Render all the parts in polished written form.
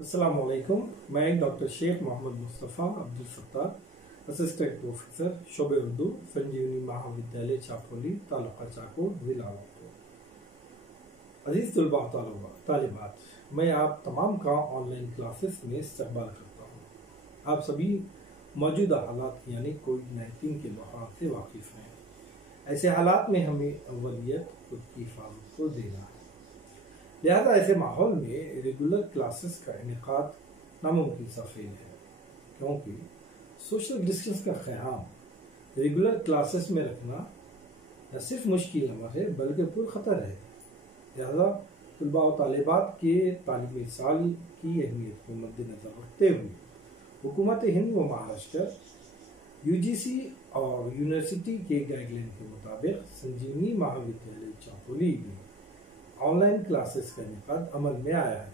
अस्सलाम वालेकुम। मैं doctor Sheikh Mohammed Mustafa Abdul Sattar, assistant professor शोबे उर्दू, संजीवनी महाविद्यालय चापोली, तालुका चाको, जिला लाहौर। अजीज तलबा तालिबात, मैं आप तमाम का ऑनलाइन क्लासेस में इस्तकबाल करता हूँ। आप सभी मौजूदा हालात यानी कोविड-19 के बहाव से वाकिफ़ हैं। ऐसे हालात में हमें अव्वलियत खुद की हिफाजत को देना है। लिहाजा ऐसे माहौल में रेगुलर क्लासेस का इनेकाद नामुमकिन सा फेल है, क्योंकि सोशल डिस्टेंस का क़याम रेगुलर क्लासेस में रखना न सिर्फ मुश्किल अमर है बल्कि पुरखतर है। लिहाजा तलबा व तालिबात के तालीमी साल की अहमियत को मद्देनज़र रखते हुए हुकूमत हिंद व महाराष्ट्र UGC और यूनिवर्सिटी के गाइडलाइन के मुताबिक संजीवनी महाविद्यालय चापोली में ऑनलाइन क्लासेस का इनेकाद अमल में आया है।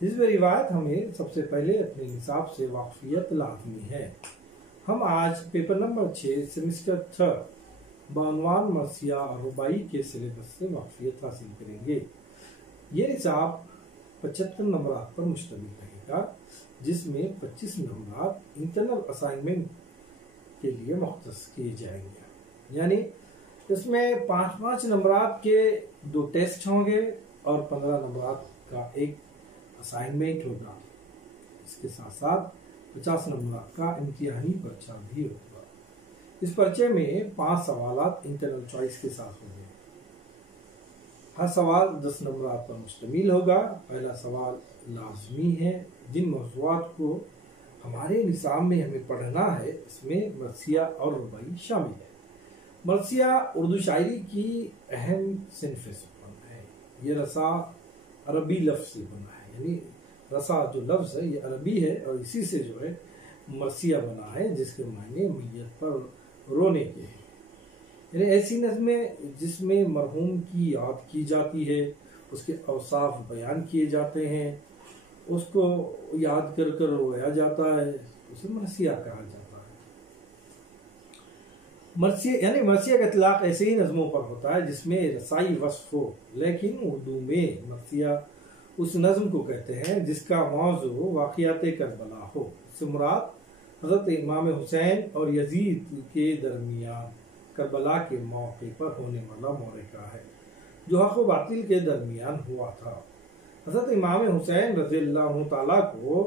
हिज़्ब रिवायत हमें सबसे पहले अपने निसाब से वाक़फियत लाज़मी है। हम आज पेपर नंबर 6 सेमिस्टर 3 बानवान मरसिया और रुबाई के सिलेबस से वाक़फियत हासिल करेंगे। ये निसाब 75 नंबरात पर मुश्तमिल रहेगा, जिसमें 25 नंबरात इंटरनल असाइनमेंट के लिए मुख्तस किए जाएंगे। यानी इसमें 5-5 नंबरात के 2 टेस्ट होंगे और 15 नंबरात का एक असाइनमेंट होगा। इसके साथ साथ 50 नंबरात का इम्तिहानी पर्चा भी होगा। इस पर्चे में 5 सवालात इंटरनल चॉइस के साथ होंगे। हर सवाल 10 नंबरात पर मुश्तमिल होगा। पहला सवाल लाजमी है। जिन मौज़ूआत को हमारे निसाब में हमें पढ़ना है, इसमें मरसिया और रुबाई शामिल है। मरसिया उर्दू शायरी की अहम सिन्फ़ से बना है। ये रसा अरबी लफ्ज़ से बना है, यानी रसा जो लफ्ज़ है ये अरबी है और इसी से जो है मरसिया बना है, जिसके मायने मैयत पर रोने के हैं। यानी ऐसी नज़्में जिसमें मरहूम की याद की जाती है, उसके औसाफ बयान किए जाते हैं, उसको याद कर कर रोया जाता है, उसे मरसिया कहा जाता है। मरसिया यानी मरसिया का इतलाक़ ऐसे ही नज़मों पर होता है जिसमें रसाई वस्फ़ हो, लेकिन उर्दू में मरसिया उस नज़म को कहते हैं जिसका मौज़ू वाक़ियात करबला हो। इससे मुराद हज़रत इमाम हुसैन और यजीद के दरमियान करबला के मौके पर होने वाला मौरिका है, जो हक़ व बातिल के दरमियान हुआ था। हज़रत इमाम हुसैन रज़ियल्लाहु ताला को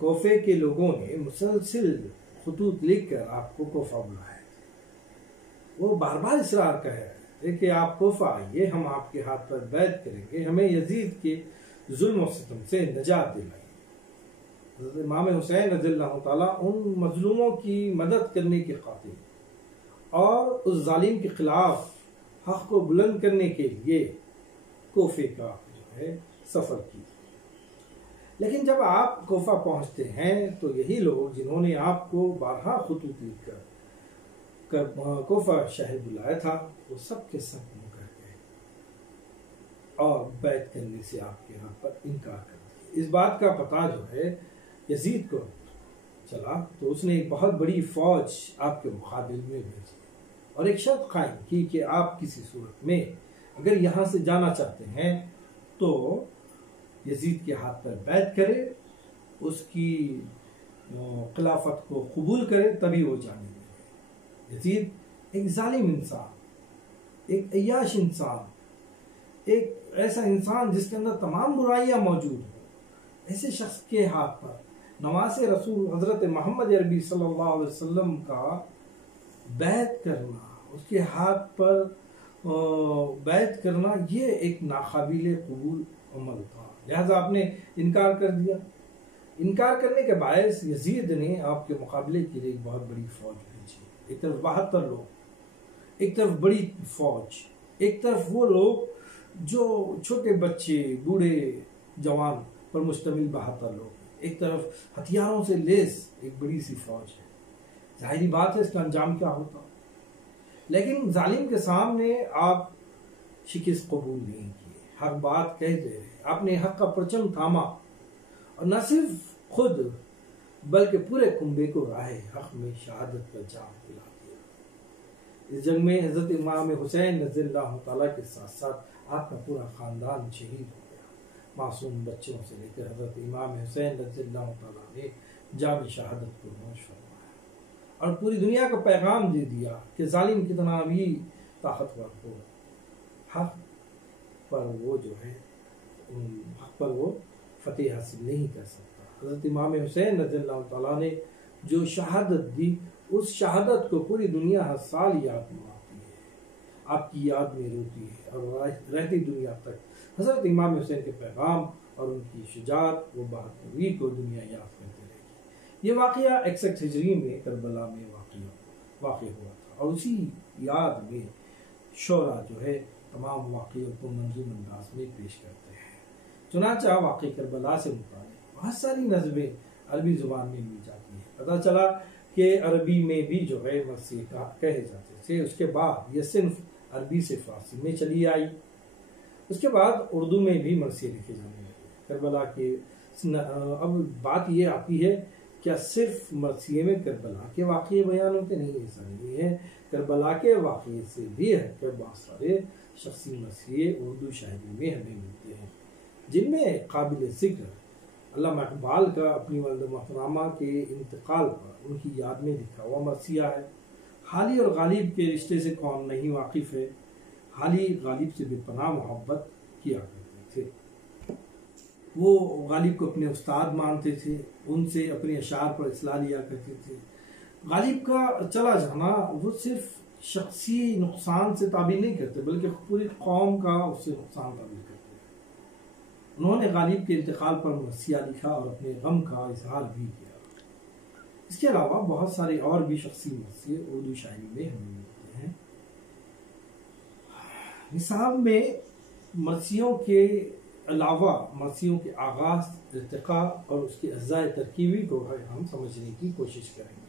कोफे के लोगों ने मुसलसिल खुतूत लिख कर आपको कोफा बुलाया। वो बार बार इसरार कह रहे थे कि आप कोफा आइए, हम आपके हाथ पर बैत करेंगे, हमें यजीद के जुल्म व सितम से निजात दिलाइए। इमाम हुसैन रज़ियल्लाहु ताला उन मजलूमों की मदद करने के खातिर और उस जालिम के खिलाफ हक़ को बुलंद करने के लिए कोफे का जो है सफ़र की। लेकिन जब आप कोफा पहुंचते हैं तो यही लोग जिन्होंने आपको बारहा खुतूत लिख कर कोफा शहर बुलाया था, वो सब के सब मुकर गए और बैत करने से आपके यहाँ पर इनकार कर दिया। इस बात का पता जो है यजीद को चला तो उसने एक बहुत बड़ी फौज आपके मुकाबिल में भेजी और एक शर्त कायम की कि आप किसी सूरत में अगर यहाँ से जाना चाहते हैं तो यजीद के हाथ पर बैत करे, उसकी खिलाफत को कबूल करे, तभी वो जाने देंगे। यजीद एक जालिम इंसान, एक अय्याश इंसान, एक ऐसा इंसान जिसके अंदर तमाम बुराइयां मौजूद हो, ऐसे शख्स के हाथ पर नवासे रसूल हजरत मोहम्मद अरबी सल्लल्लाहु अलैहि वसल्लम का बैत करना, उसके हाथ पर बैत करना, ये एक नाकाबिले कबूल अमल था। लिहाजा आपने इनकार कर दिया। इनकार करने के बायस यजीद ने आपके मुकाबले के लिए एक बहुत बड़ी फौज भेजी। एक तरफ 72 लोग, एक तरफ बड़ी फौज, एक तरफ वो लोग जो छोटे बच्चे, बूढ़े, जवान पर मुश्तमिल 72 लोग, एक तरफ हथियारों से लेस एक बड़ी सी फौज है। जाहिर बात है इसका अंजाम क्या होता। लेकिन जालिम के सामने आप शिकस्त कबूल नहीं किए, हर बात कह दे रहे, आपने हक का परचम थामा और न सिर्फ खुद बल्कि पूरे कुंबे को राहे हक में शहादत का जाम दिला दिया। इस जंग में हजरत इमाम हुसैन रज़ियल्लाहु ताला के साथ साथ आपका पूरा खानदान शहीद हो गया। معصوم بچوں سے لے کر حضرت امام حسین رضی اللہ تعالیٰ نے جام شہادت کو نوش فرمایا اور پوری دنیا کو پیغام دے دیا کہ ظالم کتنا بھی طاقتور ہو، حق پر وہ جو ہے حق پر وہ فتح حاصل نہیں کر سکتا۔ حضرت امام حسین رضی اللہ تعالیٰ نے جو شہادت دی، اس شہادت کو پوری دنیا ہر سال یاد مناتی ہے، آپ کی یاد میں روتی ہے، اور رہتی دنیا تک حضرت امام حسین کے پیغام اور ان کی شجاعت و بہادری کو دنیا یاد کرتے رہے گی۔ یہ واقعہ 61 ہجری میں کربلا میں واقع ہوا تھا، اور اسی یاد میں شعراء جو ہے تمام واقعوں کو منظوم انداز میں پیش کرتے ہیں۔ چنانچہ واقع کربلا سے متعلق بہت ساری نظمیں عربی زبان میں مل جاتی ہیں۔ پتہ چلا کہ عربی میں بھی جو ہے مرثیے کہے جاتے تھے۔ اس کے بعد یہ صنف عربی سے فارسی میں چلی آئی، اس کے بعد اردو میں بھی مرثیے لکھے جانے لگے۔ کربلا کے اب بات یہ آتی ہے، کیا صرف مرثیے میں کربلا کے واقعے بیان ہوتے؟ نہیں، ایسا نہیں ہے، کربلا کے واقعے سے بھی ہے کہ بہت سارے شخصی مرثیے اردو شاعری میں ہمیں ملتے ہیں، جن میں قابل ذکر علامہ اقبال کا اپنی والدہ محترمہ کے انتقال پر ان کی یاد میں لکھا ہوا مرثیہ ہے۔ حالی اور غالب کے رشتے سے کون نہیں واقف ہے؟ حالی غالب سے بے پناہ محبت کیا کرتے تھے، وہ غالب کو اپنے استاد مانتے تھے، ان سے اپنے اشعار پر اصلاح لیا کرتے تھے۔ غالب کا چلا جانا وہ صرف شخصی نقصان سے تعبیر نہیں کرتے، بلکہ پوری قوم کا اس سے نقصان تعبیر کرتے۔ انہوں نے غالب کے انتقال پر مرثیہ لکھا اور اپنے غم کا اظہار بھی کیا۔ اس کے علاوہ بہت سارے اور بھی شخصی مرثیے اردو شاعری میں ہمیں ملتے ہیں۔ نصاب میں مرثیوں کے علاوہ مرثیوں کے آغاز، ارتقاء اور اس کے اجزاء ترکیبی کو ہم سمجھنے کی کوشش کریں گے۔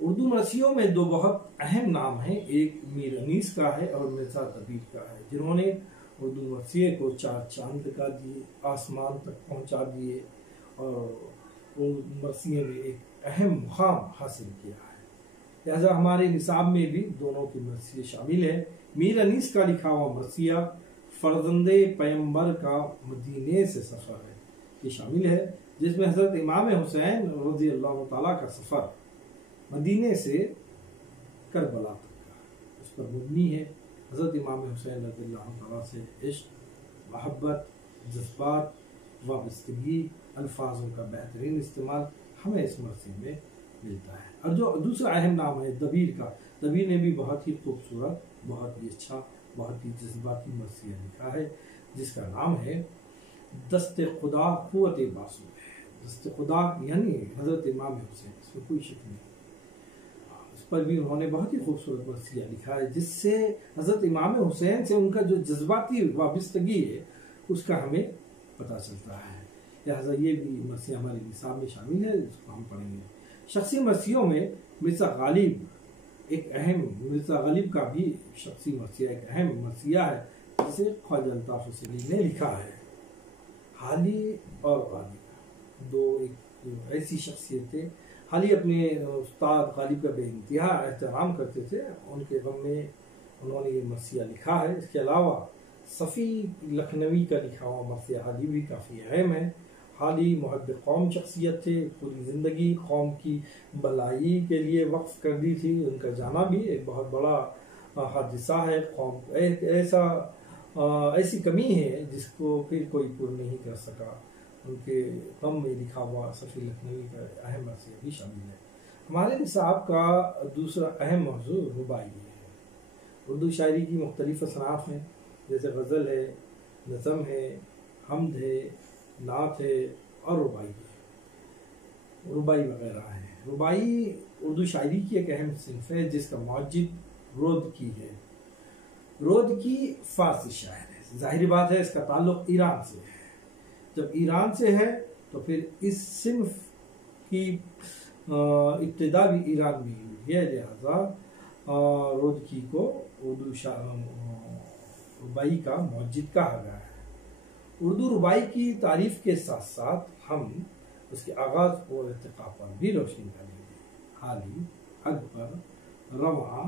اردو مرثیوں میں دو بہت اہم نام ہیں، ایک میر انیس کا ہے اور مرزا دبیر کا ہے، جنہوں نے اردو مرثیے کو چار چاند لگا دیے، آسمان تک پہنچا دیے اور ان مرثیے میں ایک اہم مقام حاصل کیا ہے۔ لہذا ہمارے نصاب میں بھی دونوں کی مرثیے شامل ہیں۔ میر انیس کا لکھا ہوا مرثیہ فرزند پیمبر کا مدینے سے سفر ہے، یہ شامل ہے، جس میں حضرت امام حسین رضی اللہ تعالیٰ کا سفر مدینے سے کربلا تک کا اس پر مبنی ہے۔ حضرت امام حسین رضی اللہ تعالیٰ سے عشق، محبت، جذبات، وابستگی، الفاظوں کا بہترین استعمال ہمیں اس مرثیے میں ملتا ہے۔ اور جو دوسرا اہم نام ہے دبیر کا، دبیر نے بھی بہت ہی خوبصورت، بہت ہی اچھا، بہت ہی جذباتی مرثیہ لکھا ہے، جس کا نام ہے دست خدا قوت باسو ہے۔ دست خدا یعنی حضرت امام حسین، اس میں کوئی شک نہیں۔ اس پر بھی انہوں نے بہت ہی خوبصورت مرثیہ لکھا ہے، جس سے حضرت امام حسین سے ان کا جو جذباتی وابستگی ہے اس کا ہمیں پتہ چلتا ہے۔ لہٰذا یہ بھی مرثیہ ہمارے نصاب میں شامل ہے، جس کو ہم پڑھیں گے۔ شخصی مرثیوں میں مرزا غالب ایک اہم، مرزا غالب کا بھی شخصی مرثیہ ایک اہم مرثیہ ہے، جسے خواجہ الطاف حسینی نے لکھا ہے۔ حالی اور غالب دو ایک ایسی شخصیتیں، حالی اپنے استاد غالب کا بے انتہا احترام کرتے تھے، ان کے غم میں انہوں نے یہ مرثیہ لکھا ہے۔ اس کے علاوہ صفی لکھنوی کا لکھا ہوا مرثیہ حالی بھی کافی اہم ہے۔ حالی محب قوم شخصیت تھے، پوری زندگی قوم کی بھلائی کے لیے وقف کر دی تھی، ان کا جانا بھی ایک بہت بڑا حادثہ ہے۔ قوم ایک ایسی کمی ہے جس کو پھر کوئی پر نہیں کر سکا۔ ان کے غم میں لکھا ہوا صفی لکھنوی کا اہم مرثیہ بھی شامل ہے۔ ہمارے نصاب کا دوسرا اہم موضوع رباعی ہے۔ اردو شاعری کی مختلف اصناف ہیں، جیسے غزل ہے، نظم ہے، حمد ہے، نعت ہے اور رباعی ہے، رباعی وغیرہ ہے۔ رباعی اردو شاعری کی ایک اہم صنف ہے، جس کا موجد رودکی ہے۔ رودکی فارسی شاعر ہے، ظاہری بات ہے اس کا تعلق ایران سے ہے۔ جب ایران سے ہے تو پھر اس صنف کی ابتدا بھی ایران میں ہوئی ہے، لہذا رودکی کو اردو رباعی کا موجد کہا گیا ہے۔ اردو رباعی کی تعریف کے ساتھ ساتھ ہم اس کے آغاز اور ارتقاء پر بھی روشنی ڈالیں گے۔ حالی، اکبر، رواں،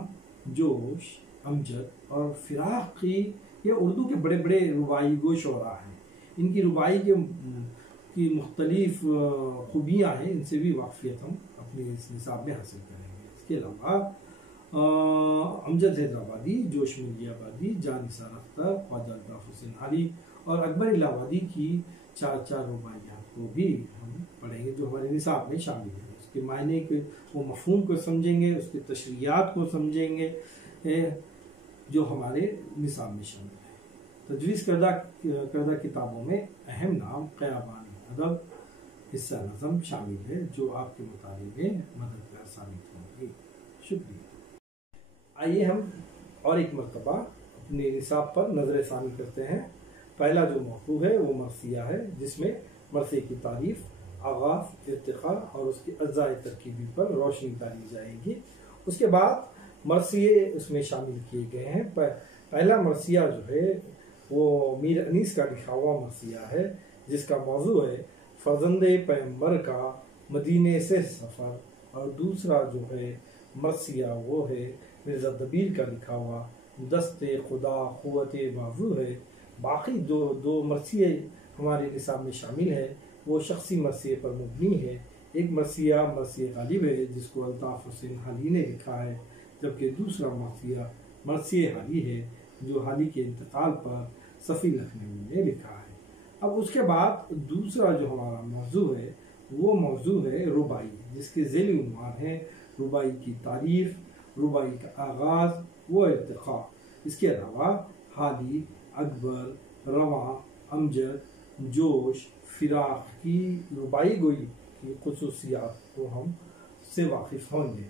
جوش، امجد اور فراق کی یہ اردو کے بڑے بڑے رباعی گو شعراء ہیں۔ इनकी रुबाई की मुख्तलिफ खूबियाँ हैं, इनसे भी वाक़फियत हम अपने इस निसाब में हासिल करेंगे। इसके अलावा अमजद हैदराबादी, जोश मिलियाबादी, जानिसार अख्तर, ख्वाजा अल्ताफ हुसैन अली और अकबर इलाहाबादी की 4 रुबाइयात को भी हम पढ़ेंगे जो हमारे निसाब में शामिल है। उसके मायने के वो मफ़हूम को समझेंगे, उसके तशरीयात को समझेंगे जो हमारे निसाब में शामिल है। तजवीज़ करदा किताबों में अहम नाम क़याबानी अदब, हिस्सा नज़म शामिल है जो आपके मुताले में मददगार साबित होंगे। शुक्रिया। आइए हम और एक मरतबा अपने निसाब पर नज़र षानी करते हैं। पहला जो मौज़ू है वो मरसिया है, जिसमें मरसे की तारीफ़, आगाज़, इर्तिक़ा और उसकी अज़्ज़ाए तरकीबी पर रोशनी डाली जाएगी। उसके बाद मरसिए उसमें शामिल किए गए हैं। पहला मरसिया जो है वो मीर अनीस का लिखा हुआ मरसिया है, जिसका मौज़ू है फ़र्ज़ंदे पैगंबर का मदीने से सफ़र, और दूसरा जो है मरसिया वो है मिर्ज़ा दबीर का लिखा हुआ दस्ते खुदा क़ुव्वते बाज़ू है। बाकी जो 2 मरसिए हमारे निसाब में शामिल है वो शख्सी मरसिए पर मुबनी है। एक मरसिया गालिब है जिसको अल्ताफ़ हुसैन हाली ने लिखा है, जबकि दूसरा मरसिया मरसिए हाली है जो हाली के इंतकाल पर सफ़ी लखनवी ने लिखा है। अब उसके बाद दूसरा जो हमारा मौज़ू है वो मौज़ू है रुबाई, जिसके ज़ेली उन्वान है रुबाई की तारीफ़, रुबाई का आगाज़ व इर्तिक़ा। इसके अलावा हाली, अकबर, रवां, अमजद, जोश, फिराक की रुबाई गोई की ख़ुसूसियात को हम से वाकिफ़ होंगे।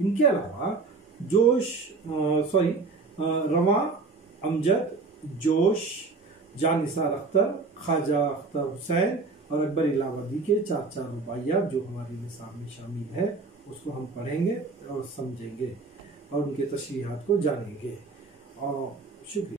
इनके अलावा रवां, अमजद, जोश, जानिसार अख्तर, ख्वाजा अख्तर हुसैन और अकबर इलाहाबादी के 4 रुबाइयात जो हमारे निसाब में शामिल है उसको हम पढ़ेंगे और समझेंगे और उनके तशरीहात को जानेंगे। और शुक्रिया।